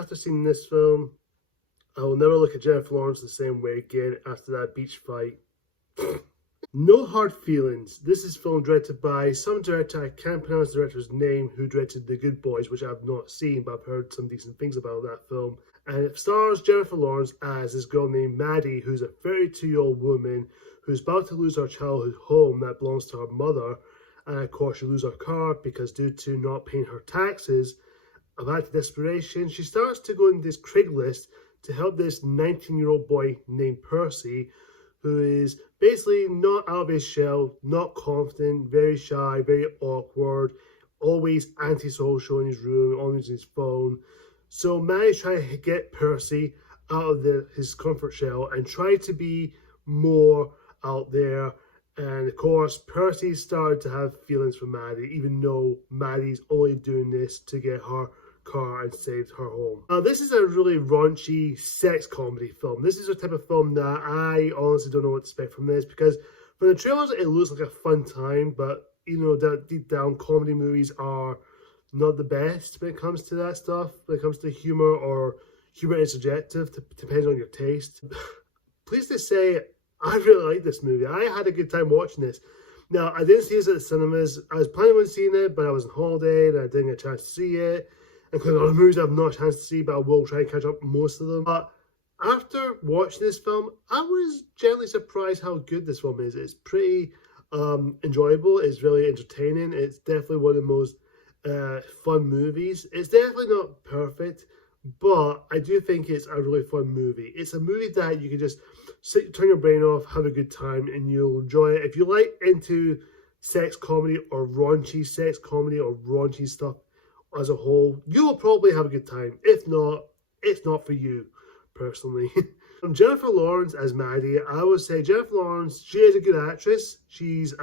after seeing this film, I will never look at Jennifer Lawrence the same way again after that beach fight. No Hard Feelings. This is film directed by some director, I can't pronounce the director's name, who directed The Good Boys, which I've not seen, but I've heard some decent things about that film. And it stars Jennifer Lawrence as this girl named Maddie, who's a 32-year-old woman who's about to lose her childhood home that belongs to her mother. And of course, she loses her car because due to not paying her taxes, of that desperation, she starts to go into this Craigslist to help this 19-year-old boy named Percy, who is basically not out of his shell, not confident, very shy, very awkward, always antisocial in his room, always on his phone. So Maddie's trying to get Percy out of his comfort shell and try to be more out there. And of course, Percy started to have feelings for Maddie, even though Maddie's only doing this to get her car and saved her home. Now, this is a really raunchy sex comedy film. This is a type of film that I honestly don't know what to expect from this, because from the trailers it looks like a fun time, but you know that deep down comedy movies are not the best when it comes to that stuff. When it comes to humor, or humor is subjective, depends on your taste. Pleased to say, I really like this movie. I had a good time watching this. Now, I didn't see this at the cinemas. I was planning on seeing it, but I was on holiday and I didn't get a chance to see it. And because other movies I've not a chance to see, but I will try and catch up most of them. But after watching this film, I was generally surprised how good this film is. It's pretty enjoyable. It's really entertaining. It's definitely one of the most fun movies. It's definitely not perfect, but I do think it's a really fun movie. It's a movie that you can just turn your brain off, have a good time, and you'll enjoy it. If you like into sex comedy or raunchy sex comedy or raunchy stuff as a whole, you will probably have a good time. If not, it's not for you, personally. Jennifer Lawrence as Maddie, I would say Jennifer Lawrence, she is a good actress. She's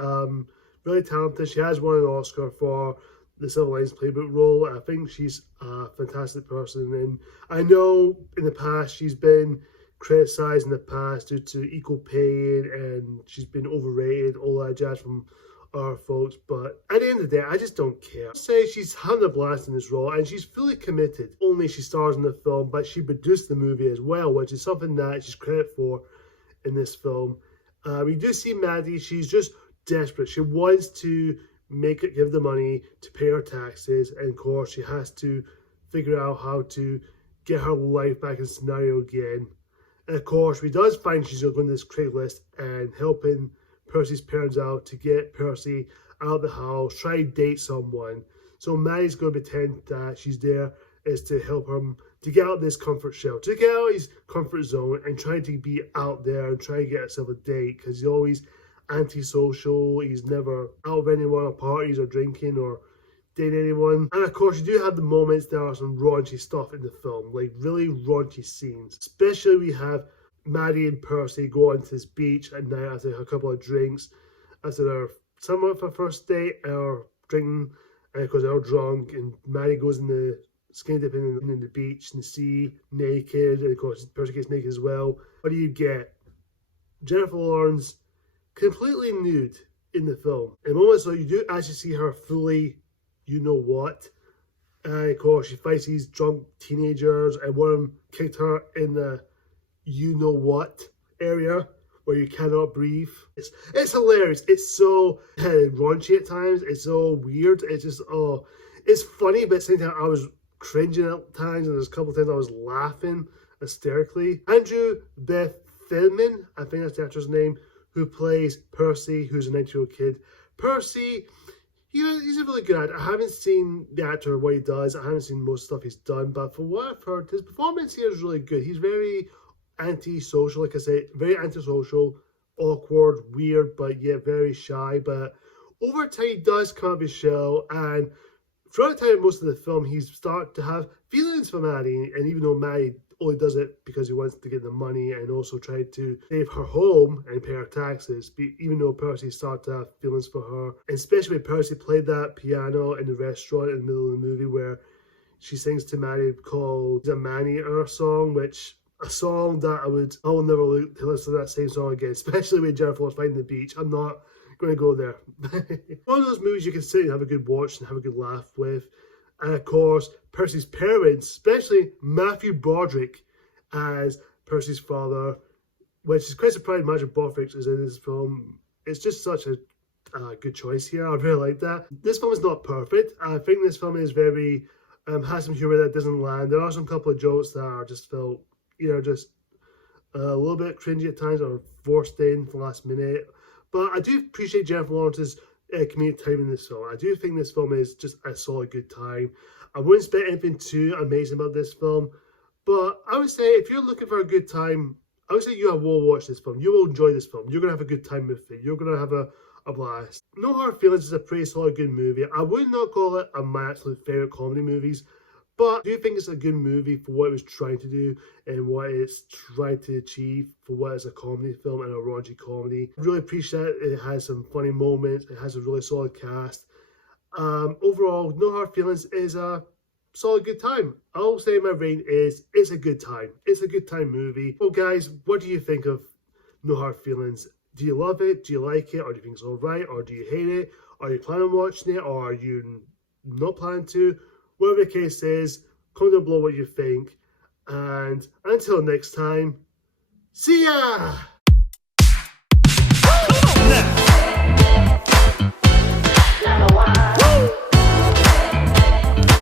really talented. She has won an Oscar for the Civil Lines Playbook role. I think she's a fantastic person, and I know in the past she's been criticised in the past due to equal pay, and she's been overrated, all that jazz from our folks, but at the end of the day, I just don't care. I'd say she's having a blast in this role, and she's fully committed. Only she stars in the film, but she produced the movie as well, which is something that she's credited for in this film. We do see Maddie, she's just desperate. She wants to give the money to pay her taxes, and of course she has to figure out how to get her life back in scenario again. And of course we does find she's going to this Craigslist and helping Percy's parents out to get Percy out of the house, try to date someone. So Maddie's going to pretend that she's there is to help him to get out of this comfort shell, to get out of his comfort zone and try to be out there and try to get himself a date, because he's always antisocial. He's never out with anyone at parties or drinking or dating anyone. And of course you do have the moments, there are some raunchy stuff in the film, like really raunchy scenes. Especially we have Maddie and Percy go onto this beach at night after a couple of drinks, after their somewhat for first date or drinking, because they're all drunk, and Maddie goes in the skinny dipping in the beach in the sea naked, and of course Percy gets naked as well. What do you get? Jennifer Lawrence completely nude in the film. In moments though, you do actually see her fully, you know what, and of course she fights these drunk teenagers, and one of them kicked her in the you know what area where you cannot breathe. It's hilarious. It's so raunchy at times. It's so weird. It's just, oh, it's funny, but at the same time I was cringing at times, and there's a couple of times I was laughing hysterically. Andrew Barth Feldman, I think that's the actor's name, who plays Percy, who's a 19-year-old kid. Percy, he's a really good actor. I haven't seen the actor, what he does. I haven't seen most stuff he's done, but from what I've heard, his performance here is really good. He's very antisocial, like I said, very antisocial, awkward, weird, but yet very shy. But over time, he does come out of his shell, and throughout the time, most of the film, he's started to have feelings for Maddie. And even though Maddie only does it because he wants to get the money and also try to save her home and pay her taxes, even though Percy started to have feelings for her, and especially when Percy played that piano in the restaurant in the middle of the movie where she sings to Maddie called the Man-Eater song, which a song that I will never listen to that same song again, especially when Jennifer was fighting the beach. I'm not going to go there. One of those movies you can sit and have a good watch and have a good laugh with. And of course, Percy's parents, especially Matthew Broderick as Percy's father, which is quite surprising. Matthew Broderick is in this film. It's just such a good choice here. I really like that. This film is not perfect. I think this film is very has some humor that doesn't land. There are some couple of jokes that are just felt, just a little bit cringy at times or forced in for the last minute. But I do appreciate Jennifer Lawrence's comedic time in this film. I do think this film is just a solid good time. I wouldn't expect anything too amazing about this film, but I would say if you're looking for a good time, I would say you will watch this film. You will enjoy this film. You're going to have a good time with it. You're going to have a blast. No Hard Feelings is a pretty solid good movie. I would not call it my absolute favourite comedy movies, but I do think it's a good movie for what it was trying to do and what it's trying to achieve for what is a comedy film and a raunchy comedy. I really appreciate it. It has some funny moments. It has a really solid cast. Overall, No Hard Feelings is a solid good time. I'll say my rating is it's a good time. It's a good time movie. Well, guys, what do you think of No Hard Feelings? Do you love it? Do you like it? Or do you think it's alright? Or do you hate it? Are you planning on watching it? Or are you not planning to? Whatever the case is, comment down below what you think. And until next time, see ya! Come on now!